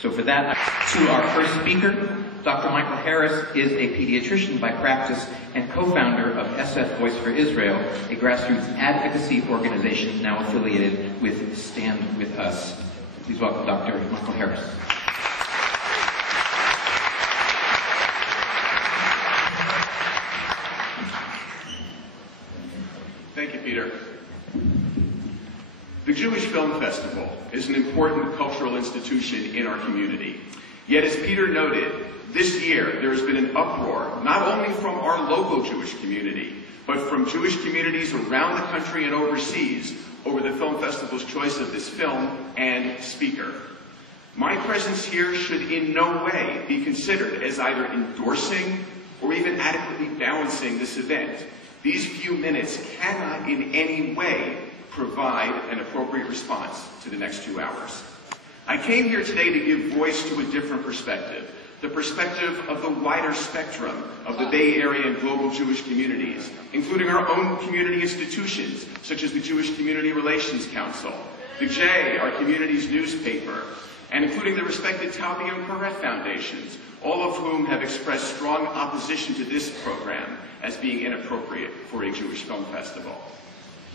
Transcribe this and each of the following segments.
So for that, to our first speaker, Dr. Michael Harris is a pediatrician by practice and co-founder of SF Voice for Israel, a grassroots advocacy organization now affiliated with StandWithUs. Please welcome Dr. Michael Harris. Thank you, Peter. The Jewish Film Festival is an important cultural institution in our community. Yet, as Peter noted, this year there has been an uproar, not only from our local Jewish community, but from Jewish communities around the country and overseas over the film festival's choice of this film and speaker. My presence here should in no way be considered as either endorsing or even adequately balancing this event. These few minutes cannot in any way provide an appropriate response to the next 2 hours. I came here today to give voice to a different perspective, the perspective of the wider spectrum of the Bay Area and global Jewish communities, including our own community institutions, such as the Jewish Community Relations Council, the J, our community's newspaper, and including the respected Talbi and Koret foundations, all of whom have expressed strong opposition to this program as being inappropriate for a Jewish film festival.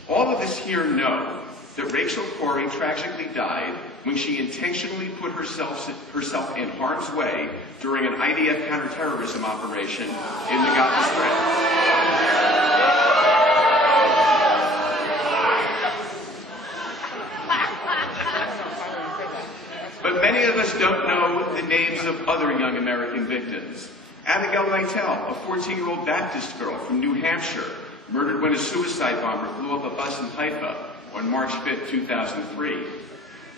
All of us here know that Rachel Corrie tragically died when she intentionally put herself in harm's way during an IDF counterterrorism operation in the Gaza Strip. But many of us don't know the names of other young American victims. Abigail Lytle, a 14-year-old Baptist girl from New Hampshire, murdered when a suicide bomber flew up a bus in Haifa on March 5, 2003.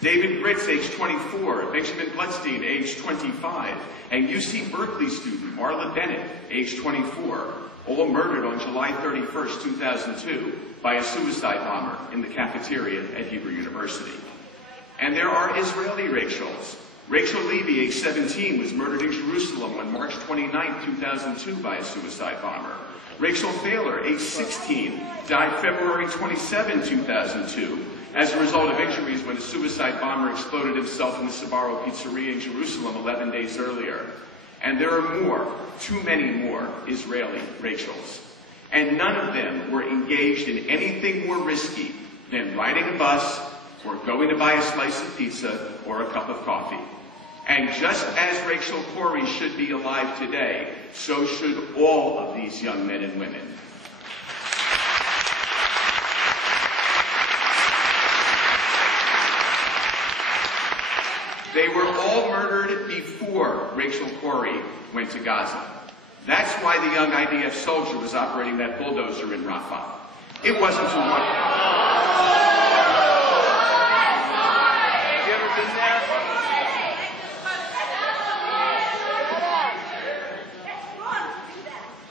David Gritz, age 24, Benjamin Bloodstein, age 25, and UC Berkeley student Marla Bennett, age 24, all murdered on July 31st, 2002 by a suicide bomber in the cafeteria at Hebrew University. And there are Israeli Rachels. Rachel Levy, age 17, was murdered in Jerusalem on March 29, 2002 by a suicide bomber. Rachel Thaler, age 16, died February 27, 2002, as a result of injuries when a suicide bomber exploded himself in the Sbarro pizzeria in Jerusalem 11 days earlier. And there are more, too many more, Israeli Rachels. And none of them were engaged in anything more risky than riding a bus or going to buy a slice of pizza or a cup of coffee. And just as Rachel Corrie should be alive today, so should all of these young men and women. They were all murdered before Rachel Corrie went to Gaza. That's why the young IDF soldier was operating that bulldozer in Rafah. It wasn't too much.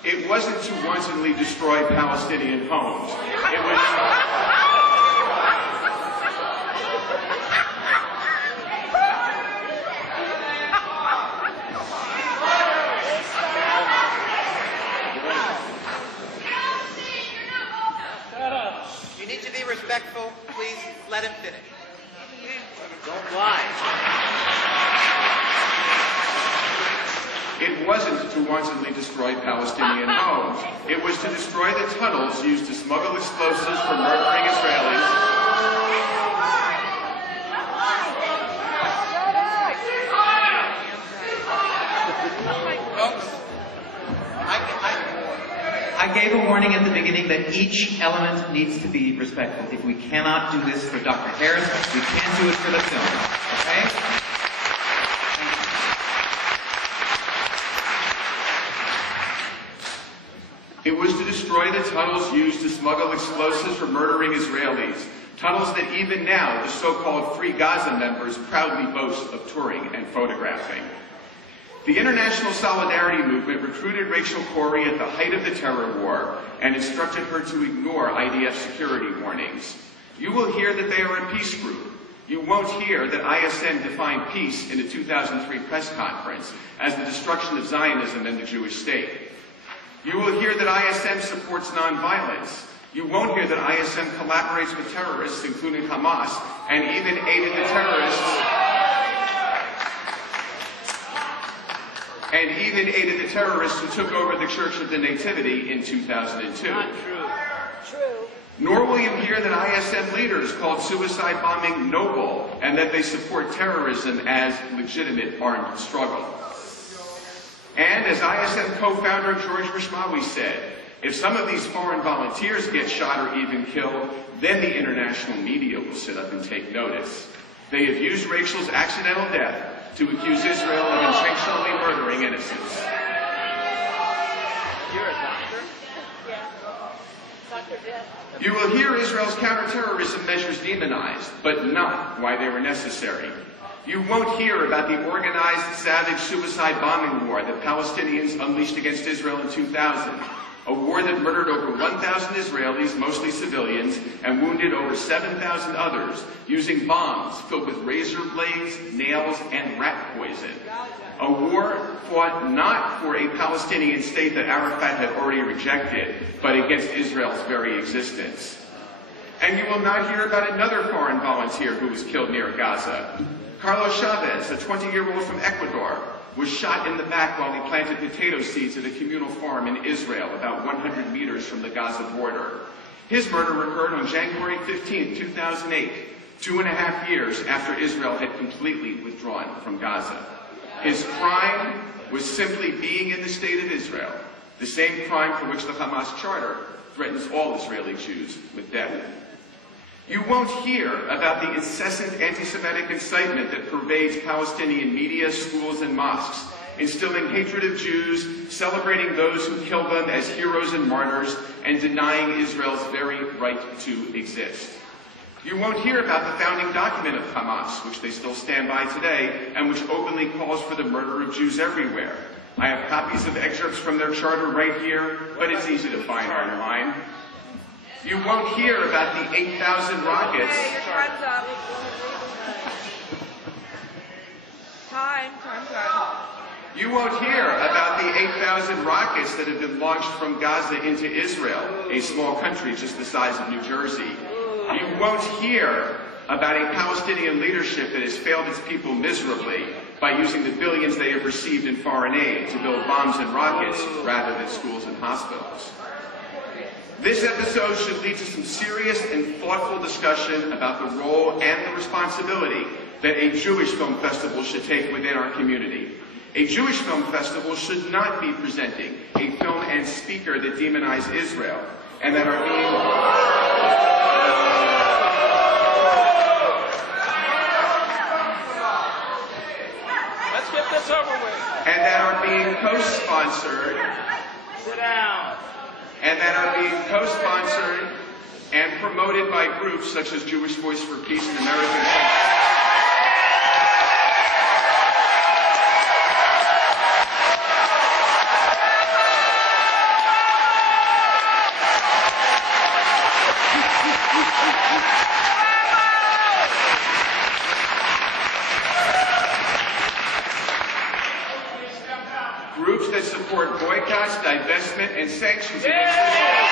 It wasn't to wantonly destroy Palestinian homes. It was... You need to be respectful. Please let him finish. Don't lie. It wasn't to wantonly destroy Palestinian homes. It was to destroy the tunnels used to smuggle explosives for murdering Israelis. Folks, I gave a warning at the beginning that each element needs to be respectful. If we cannot do this for Dr. Harris, we can't do it for the film, okay? It was to destroy the tunnels used to smuggle explosives for murdering Israelis. Tunnels that even now the so-called Free Gaza members proudly boast of touring and photographing. The international solidarity movement recruited Rachel Corrie at the height of the terror war and instructed her to ignore IDF security warnings. You will hear that they are a peace group. You won't hear that ISM defined peace in the 2003 press conference as the destruction of Zionism and the Jewish state. You will hear that ISM supports nonviolence. You won't hear that ISM collaborates with terrorists, including Hamas, and even aided the terrorists and even aided the terrorists who took over the Church of the Nativity in 2002. Not true. True. Nor will you hear that ISM leaders called suicide bombing noble and that they support terrorism as legitimate armed struggle. And as ISM co-founder George Rishmawi said, if some of these foreign volunteers get shot or even killed, then the international media will sit up and take notice. They have used Rachel's accidental death to accuse Israel of intentionally murdering innocents. You're a doctor? Yeah. Dr. Death. You will hear Israel's counterterrorism measures demonized, but not why they were necessary. You won't hear about the organized, savage suicide bombing war that Palestinians unleashed against Israel in 2000, a war that murdered over 1,000 Israelis, mostly civilians, and wounded over 7,000 others, using bombs filled with razor blades, nails, and rat poison. A war fought not for a Palestinian state that Arafat had already rejected, but against Israel's very existence. And you will not hear about another foreign volunteer who was killed near Gaza. Carlos Chavez, a 20-year-old from Ecuador, was shot in the back while he planted potato seeds at a communal farm in Israel, about 100 meters from the Gaza border. His murder occurred on January 15, 2008, 2.5 years after Israel had completely withdrawn from Gaza. His crime was simply being in the state of Israel, the same crime for which the Hamas Charter threatens all Israeli Jews with death. You won't hear about the incessant anti-Semitic incitement that pervades Palestinian media, schools, and mosques, instilling hatred of Jews, celebrating those who kill them as heroes and martyrs, and denying Israel's very right to exist. You won't hear about the founding document of Hamas, which they still stand by today, and which openly calls for the murder of Jews everywhere. I have copies of excerpts from their charter right here, but it's easy to find online. You won't hear about the 8,000 rockets. Okay, your time's up. Time. You won't hear about the 8,000 rockets that have been launched from Gaza into Israel, a small country just the size of New Jersey. You won't hear about a Palestinian leadership that has failed its people miserably by using the billions they have received in foreign aid to build bombs and rockets rather than schools and hospitals. This episode should lead to some serious and thoughtful discussion about the role and the responsibility that a Jewish film festival should take within our community. A Jewish film festival should not be presenting a film and speaker that demonize Israel and that are being... Let's get this over with. And that are being co-sponsored... Sit down. And that are being co-sponsored and promoted by groups such as Jewish Voice for Peace and American groups that support boycotts, divestment, and sanctions against Israel.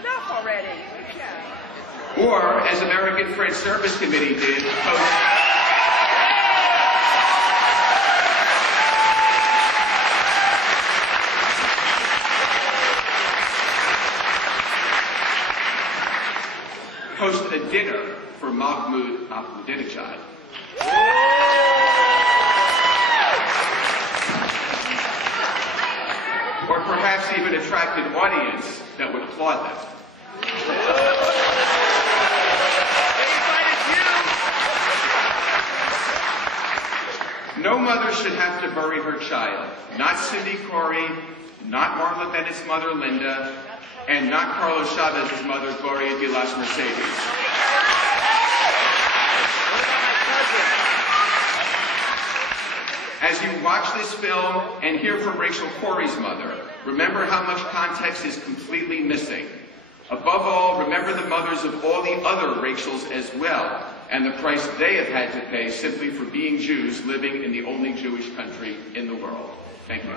Enough already. Or, as American Friends Service Committee did, host a dinner for Mahmoud Ahmadinejad. Or perhaps even attract an audience that would applaud them. No mother should have to bury her child. Not Cindy Corrie, not Marla Bennett's mother, Linda, and not Carlos Chavez's mother, Gloria de las Mercedes. As you watch this film and hear from Rachel Corrie's mother, remember how much context is completely missing. Above all, remember the mothers of all the other Rachels as well, and the price they have had to pay simply for being Jews living in the only Jewish country in the world. Thank you.